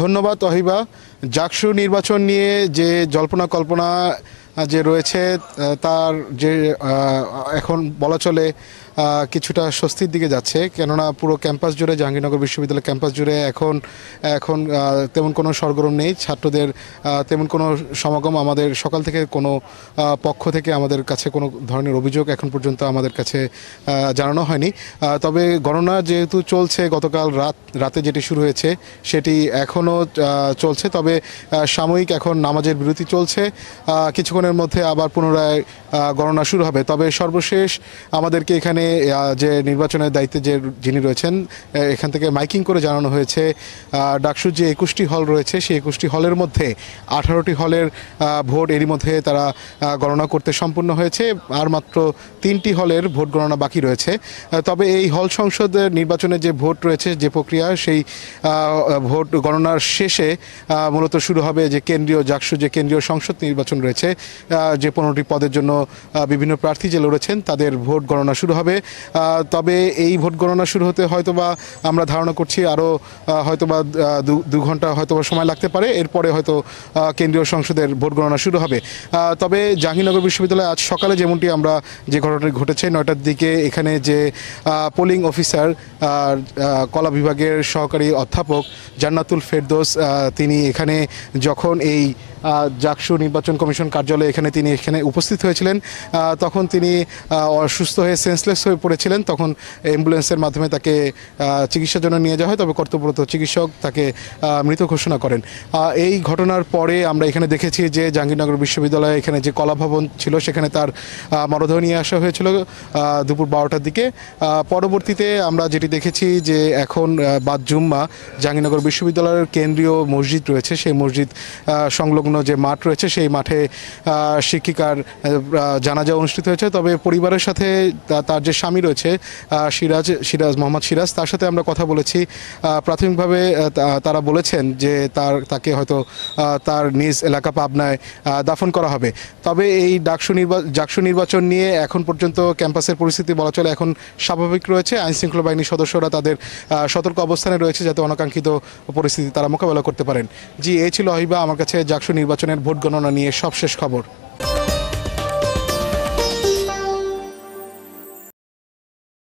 ধন্যবাদ অহিবা। জাকসু নির্বাচন নিয়ে যে জল্পনা কল্পনা যে রয়েছে তার যে এখন বলা চলে কিছুটা স্বস্তির দিকে যাচ্ছে, কেননা পুরো ক্যাম্পাস জুড়ে, জাহাঙ্গীরনগর বিশ্ববিদ্যালয় ক্যাম্পাস জুড়ে এখন এখন তেমন কোনো সরগরম নেই। ছাত্রদের তেমন কোনো সমাগম আমাদের সকাল থেকে কোনো পক্ষ থেকে আমাদের কাছে কোনো ধরনের অভিযোগ এখন পর্যন্ত আমাদের কাছে জানানো হয়নি। তবে গণনা যেহেতু চলছে, গতকাল রাতে যেটি শুরু হয়েছে সেটি এখনও চলছে। তবে সাময়িক এখন নামাজের বিরতি চলছে, কিছুক্ষণের মধ্যে আবার পুনরায় গণনা শুরু হবে। তবে সর্বশেষ আমাদেরকে এখানে যে নির্বাচনের দায়িত্বে যিনি রয়েছেন, এখান থেকে মাইকিং করে জানানো হয়েছে ডাকসুর যে 21টি হল রয়েছে সেই 21টি হলের মধ্যে 18টি হলের ভোট এরই মধ্যে তারা গণনা করতে সম্পূর্ণ হয়েছে, আর মাত্র 3টি হলের ভোট গণনা বাকি রয়েছে। তবে এই হল সংসদ নির্বাচনের যে ভোট রয়েছে, যে প্রক্রিয়া, সেই ভোট গণনার শেষে মূলত শুরু হবে যে কেন্দ্রীয় জাকসু যে কেন্দ্রীয় সংসদ নির্বাচন রয়েছে, যে 15টি পদের জন্য বিভিন্ন প্রার্থী যে লড়েছেন তাদের ভোট গণনা শুরু হবে। তবে এই ভোট গণনা শুরু হতে হয়তোবা আমরা ধারণা করছি আরও হয়তোবা 2 ঘন্টা হয়তোবা সময় লাগতে পারে। এরপরে হয়তো কেন্দ্রীয় সংসদের ভোট গণনা শুরু হবে। তবে জাহাঙ্গীরনগর বিশ্ববিদ্যালয়ে আজ সকালে যেমনটি আমরা যে ঘটনাটি ঘটেছে 9টার দিকে, এখানে যে পোলিং অফিসার কলা বিভাগের সহকারী অধ্যাপক জান্নাতুল ফেরদৌস, তিনি এখানে যখন এই জাকসু নির্বাচন কমিশন কার্যালয়ে তিনি এখানে উপস্থিত হয়েছিলেন, তখন তিনি অসুস্থ হয়ে সেন্সলেস হয়ে পড়েছিলেন। তখন অ্যাম্বুলেন্সের মাধ্যমে তাকে চিকিৎসার জন্য নিয়ে যাওয়া হয়, তবে কর্তব্যরত চিকিৎসক তাকে মৃত ঘোষণা করেন। এই ঘটনার পরে আমরা এখানে দেখেছি যে জাহাঙ্গীরনগর বিশ্ববিদ্যালয়ে এখানে যে কলা ভবন ছিল সেখানে তার মরদেহ নিয়ে আসা হয়েছিল দুপুর 12টার দিকে। পরবর্তীতে আমরা যেটি দেখেছি যে এখন বাদ জুম্মা জাহাঙ্গীরনগর বিশ্ববিদ্যালয়ের কেন্দ্রীয় মসজিদ রয়েছে, সেই মসজিদ সংলগ্ন যে মাঠ রয়েছে সেই মাঠে শিক্ষিকার জানাজা অনুষ্ঠিত হয়েছে। তবে পরিবারের সাথে তার যে স্বামী রয়েছে মোহাম্মদ সিরাজ, তার সাথে আমরা কথা বলেছি। প্রাথমিকভাবে তারা বলেছেন যে তাকে হয়তো তার নিজ এলাকা পাবনায় দাফন করা হবে। তবে এই জাকসু নির্বাচন নিয়ে এখন পর্যন্ত ক্যাম্পাসের পরিস্থিতি বলা চলে এখন স্বাভাবিক রয়েছে। আইনশৃঙ্খলা বাহিনীর সদস্যরা তাদের সতর্ক অবস্থানে রয়েছে যাতে অনাকাঙ্ক্ষিত পরিস্থিতি তারা মোকাবেলা করতে পারেন। জি, এই ছিল অহিবা আমার কাছে জাকসু নির্বাচনের ভোট গণনা নিয়ে সবশেষ খবর।